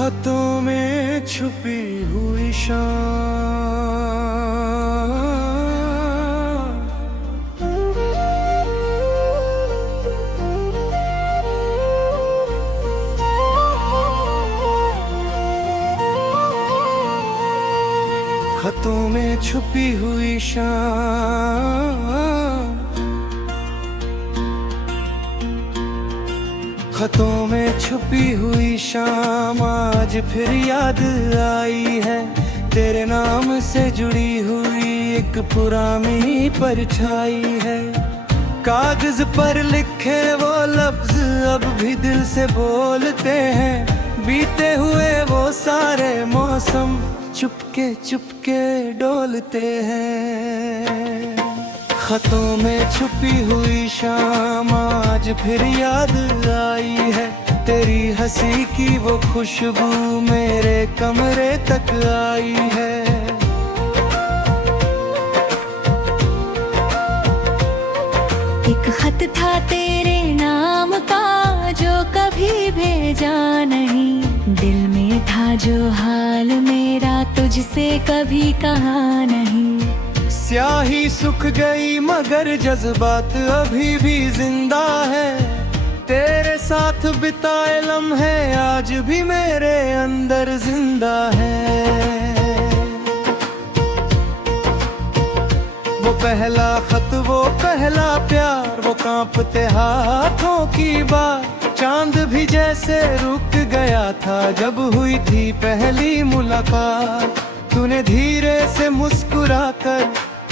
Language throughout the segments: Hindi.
खतों में छुपी हुई शाम, खतों में छुपी हुई शाम, खतों में छुपी हुई शाम आज फिर याद आई है। तेरे नाम से जुड़ी हुई एक पुरानी परछाई है। कागज पर लिखे वो लफ्ज अब भी दिल से बोलते हैं। बीते हुए वो सारे मौसम चुपके चुपके डोलते हैं। खतों में छुपी हुई शाम आज फिर याद आई है। तेरी हंसी की वो खुशबू मेरे कमरे तक आई है। एक खत था तेरे नाम का जो कभी भेजा नहीं। दिल में था जो हाल मेरा तुझसे कभी कहा नहीं। स्याही सूख गई मगर जज्बात अभी भी जिंदा है। तेरे साथ बिताए लम्हे आज भी मेरे अंदर जिंदा है। वो पहला खत, वो पहला प्यार, वो कांपते हाथों की बात। चांद भी जैसे रुक गया था जब हुई थी पहली मुलाकात। तूने धीरे से मुस्कुराकर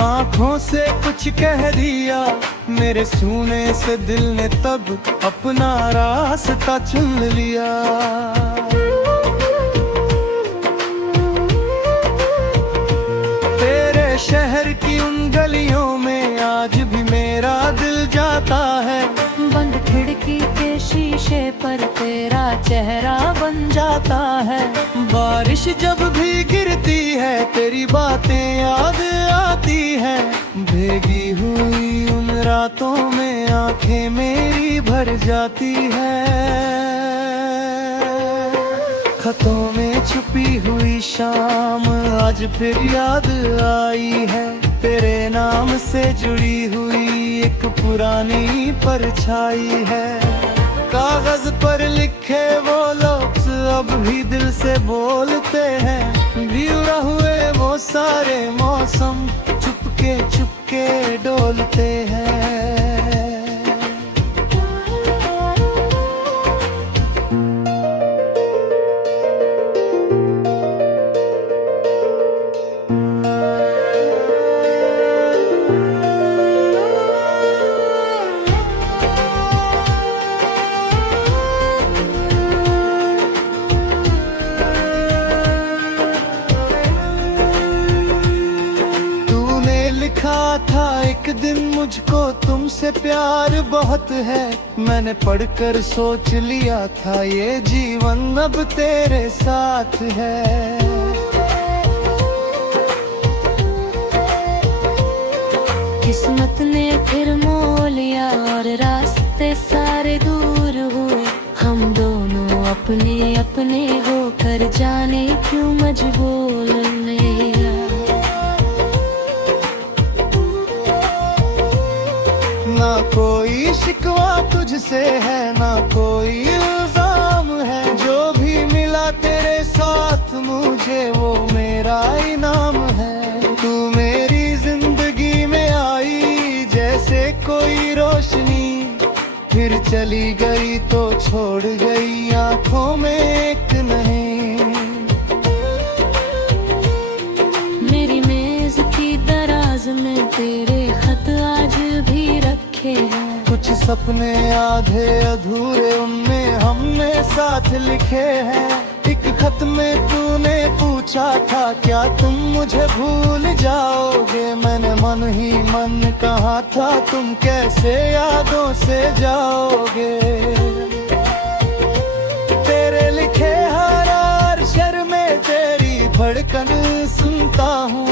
आँखों से कुछ कह दिया। मेरे सुने से दिल ने तब अपना रास्ता चुन लिया। तेरे शहर की उन गलियों में आज भी मेरा दिल जाता है। बंद खिड़की के शीशे पर तेरा चेहरा बन जाता है। बारिश जब भी गिरती है तेरी बातें याद आती है। भीगी हुई उन रातों में आंखें मेरी भर जाती है। खतों में छुपी हुई शाम आज फिर याद आई है। तेरे नाम से जुड़ी हुई एक पुरानी परछाई है। कागज पर लिखे वो लफ्ज अब भी दिल से बोलते हैं। भीगा हुए वो सारे मौसम चुपके चुपके डोलते हैं। लिखा था एक दिन मुझको तुमसे प्यार बहुत है। मैंने पढ़कर सोच लिया था ये जीवन अब तेरे साथ है। किस्मत ने फिर मोह लिया और रास्ते सारे दूर हुए। हम दोनों अपने अपने होकर जाने क्यों मजबूर नहीं। ना कोई शिकवा तुझसे है ना कोई इल्जाम है। जो भी मिला तेरे साथ मुझे वो मेरा इनाम है। तू मेरी जिंदगी में आई जैसे कोई रोशनी। फिर चली गई तो छोड़ गई आंखों में एक नहीं। मेरी मेज की दराज में तेरे खत आज भी रखे हैं। कुछ सपने आधे अधूरे उनमें हमने साथ लिखे हैं। एक खत में तूने पूछा था क्या तुम मुझे भूल जाओगे। मैंने मन ही मन कहा था तुम कैसे यादों से जाओगे। तेरे लिखे हर अक्षर में तेरी धड़कन सुनता हूँ।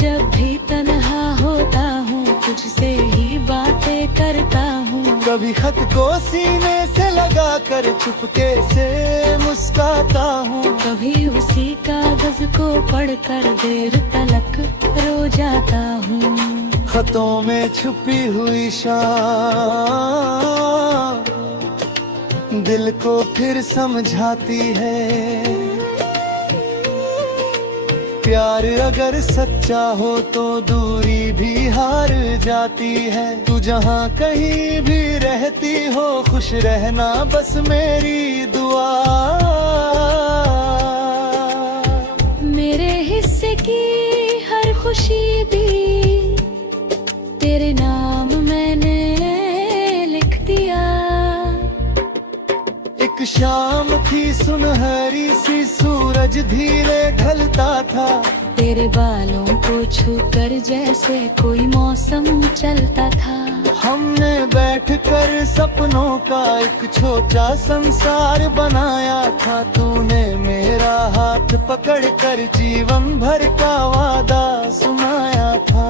जब भी तन्हा होता हूँ तुझसे ही बातें करता हूँ। कभी खत को सीने से लगा कर चुपके से मुस्काता हूँ। कभी उसी कागज को पढ़कर देर तलक रो जाता हूँ। खतों में छुपी हुई शाम दिल को फिर समझाती है। प्यार अगर सच्चा हो तो दूरी भी हार जाती है। तू जहाँ कहीं भी रहती हो खुश रहना बस मेरी दुआ। मेरे हिस्से की हर खुशी भी तेरे नाम मैंने लिख दिया। एक शाम थी सुनहरी सी सूरज धीरे ढलता था। तेरे बालों को छूकर जैसे कोई मौसम चलता था। हमने बैठकर सपनों का एक छोटा संसार बनाया था। तूने मेरा हाथ पकड़कर जीवन भर का वादा सुनाया था।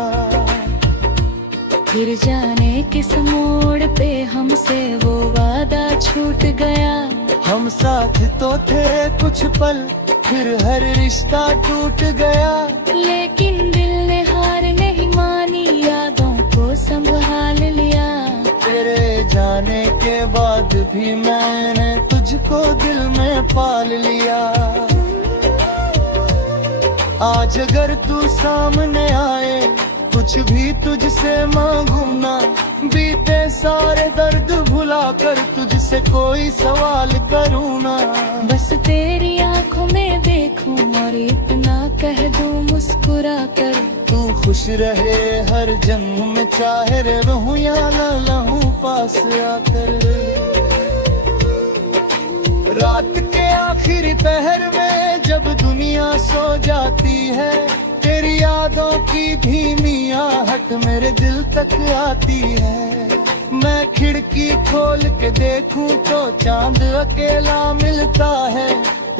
फिर जाने किस मोड़ पे हमसे वो वादा छूट गया। हम साथ तो थे कुछ पल फिर हर रिश्ता टूट गया। लेकिन दिल ने हार नहीं मानी, यादों को संभाल लिया। तेरे जाने के बाद भी मैंने तुझको दिल में पाल लिया। आज अगर तू सामने आए कुछ भी तुझसे मांगू ना। बीते सारे दर्द भुला कर तुझसे कोई सवाल करूँ ना। बस तेरी आंखों में देखूं और इतना कह दूं मुस्कुरा कर। तू खुश रहे हर जन्म में चाहे रहूं या न रहूं पास आकर। रात के आखिरी पहर में जब दुनिया सो जाती है तेरी यादों की धीमी आहट मेरे दिल तक आती है। मैं खिड़की खोल के देखूं तो चांद अकेला मिलता है।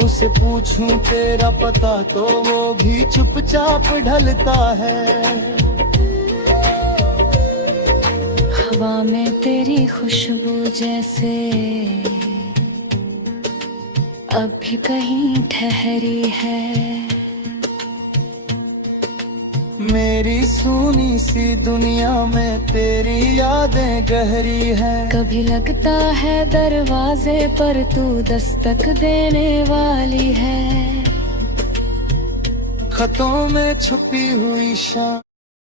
उसे पूछूं तेरा पता तो वो भी चुपचाप ढलता है। हवा में तेरी खुशबू जैसे अब भी कहीं ठहरी है। मेरी सूनी सी दुनिया में तेरी यादें गहरी हैं। कभी लगता है दरवाजे पर तू दस्तक देने वाली है। खतों में छुपी हुई शाम